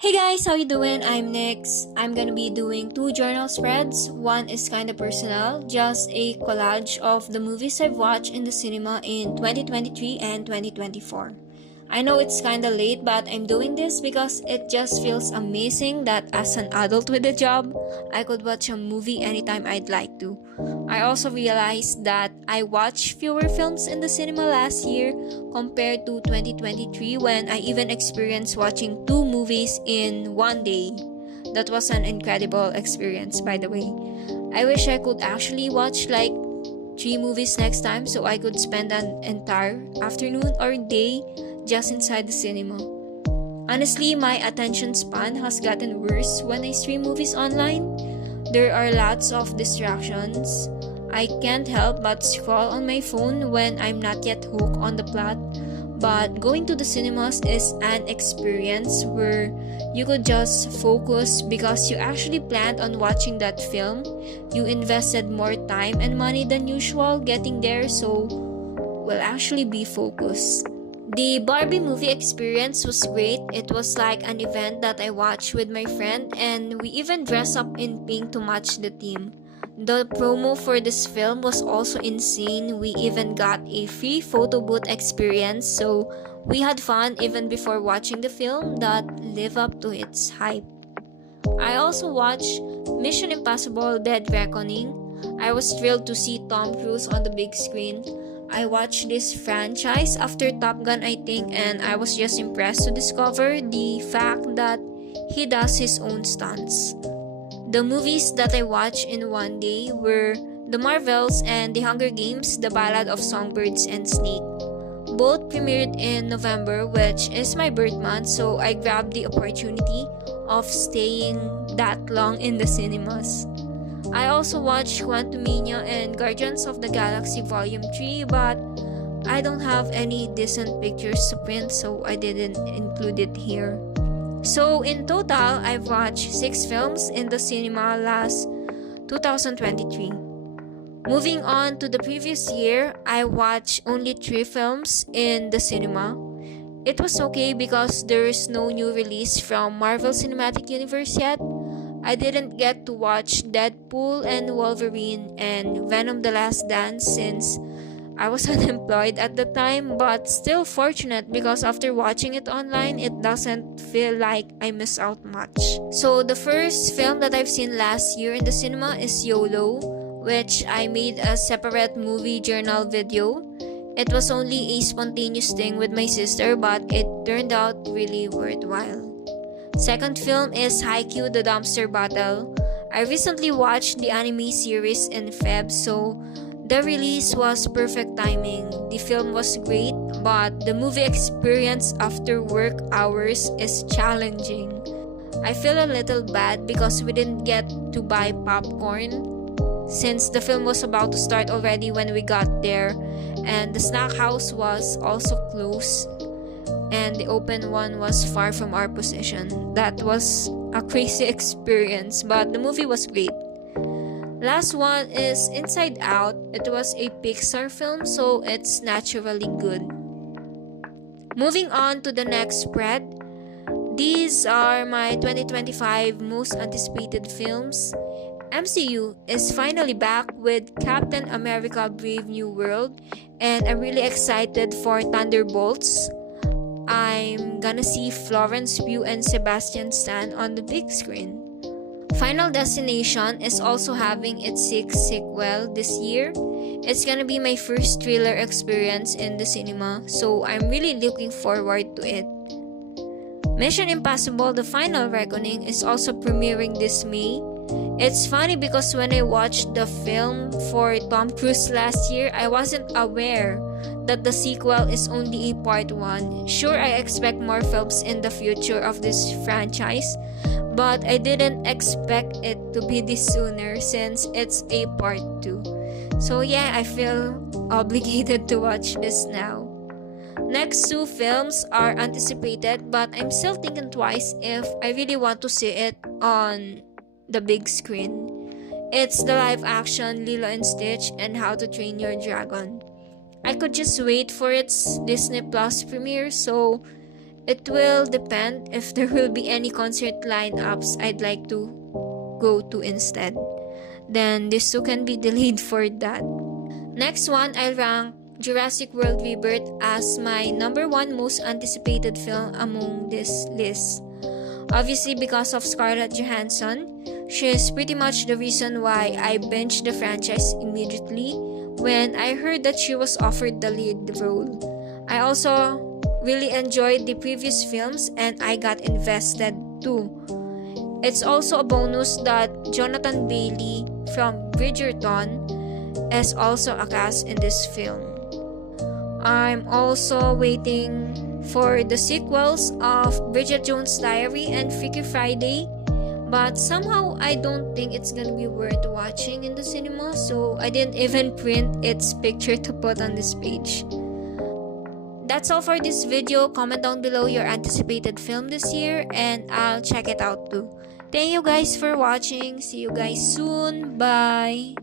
Hey guys, how you doing? I'm Nix. I'm gonna be doing two journal spreads. One is kinda personal, just a collage of the movies I've watched in the cinema in 2023 and 2024. I know it's kinda late, but I'm doing this because it just feels amazing that as an adult with a job, I could watch a movie anytime I'd like to. I also realized that I watched fewer films in the cinema last year compared to 2023 when I even experienced watching two movies in one day. That was an incredible experience, by the way. I wish I could actually watch like three movies next time so I could spend an entire afternoon or day just inside the cinema. Honestly, my attention span has gotten worse when I stream movies online. There are lots of distractions. I can't help but scroll on my phone when I'm not yet hooked on the plot. But going to the cinemas is an experience where you could just focus because you actually planned on watching that film. You invested more time and money than usual getting there, so will actually be focused. The Barbie movie experience was great. It was like an event that I watched with my friend, and we even dressed up in pink to match the theme. The promo for this film was also insane. We even got a free photo booth experience, so we had fun even before watching the film that lived up to its hype. I also watched Mission Impossible Dead Reckoning. I was thrilled to see Tom Cruise on the big screen. I watched this franchise after Top Gun, I think, and I was just impressed to discover the fact that he does his own stunts. The movies that I watched in one day were The Marvels and The Hunger Games: The Ballad of Songbirds and Snake. Both premiered in November, which is my birth month, so I grabbed the opportunity of staying that long in the cinemas. I also watched Quantumania and Guardians of the Galaxy Volume 3, but I don't have any decent pictures to print, so I didn't include it here. So in total, I've watched 6 films in the cinema last 2023. Moving on to the previous year, I watched only 3 films in the cinema. It was okay because there is no new release from Marvel Cinematic Universe yet. I didn't get to watch Deadpool and Wolverine and Venom the Last Dance since I was unemployed at the time, but still fortunate because after watching it online, it doesn't feel like I miss out much. So the first film that I've seen last year in the cinema is YOLO, which I made a separate movie journal video. It was only a spontaneous thing with my sister, but it turned out really worthwhile. Second film is Haikyuu The Dumpster Battle. I recently watched the anime series in Feb, so the release was perfect timing. The film was great, but the movie experience after work hours is challenging. I feel a little bad because we didn't get to buy popcorn since the film was about to start already when we got there, and the snack house was also closed and the open one was far from our position. That was a crazy experience, but the movie was great. Last one is Inside Out. It was a Pixar film, so it's naturally good. Moving on to the next spread. These are my 2025 most anticipated films. MCU is finally back with Captain America Brave New World, and I'm really excited for Thunderbolts. I'm gonna see Florence Pugh and Sebastian Stan on the big screen. Final Destination is also having its 6th sequel this year. It's gonna be my first thriller experience in the cinema, so I'm really looking forward to it. Mission Impossible The Final Reckoning is also premiering this May. It's funny because when I watched the film for Tom Cruise last year, I wasn't aware that the sequel is only a part 1. Sure, I expect more films in the future of this franchise, but I didn't expect it to be this sooner since it's a part 2. So yeah, I feel obligated to watch this now. Next 2 films are anticipated, but I'm still thinking twice if I really want to see it on the big screen. It's the live action Lilo and Stitch and How to Train Your Dragon. I could just wait for its Disney Plus premiere, so It will depend if there will be any concert lineups I'd like to go to instead. Then this two can be delayed for that. Next one, I'll rank Jurassic World Rebirth as my number one most anticipated film among this list. Obviously, because of Scarlett Johansson, she is pretty much the reason why I binged the franchise immediately when I heard that she was offered the lead role. I also really enjoyed the previous films and I got invested too. It's also a bonus that Jonathan Bailey from Bridgerton is also a cast in this film. I'm also waiting for the sequels of Bridget Jones' Diary and Freaky Friday, but somehow I don't think it's gonna be worth watching in the cinema, so I didn't even print its picture to put on this page. That's all for this video. Comment down below your anticipated film this year and I'll check it out too. Thank you guys for watching. See you guys soon. Bye.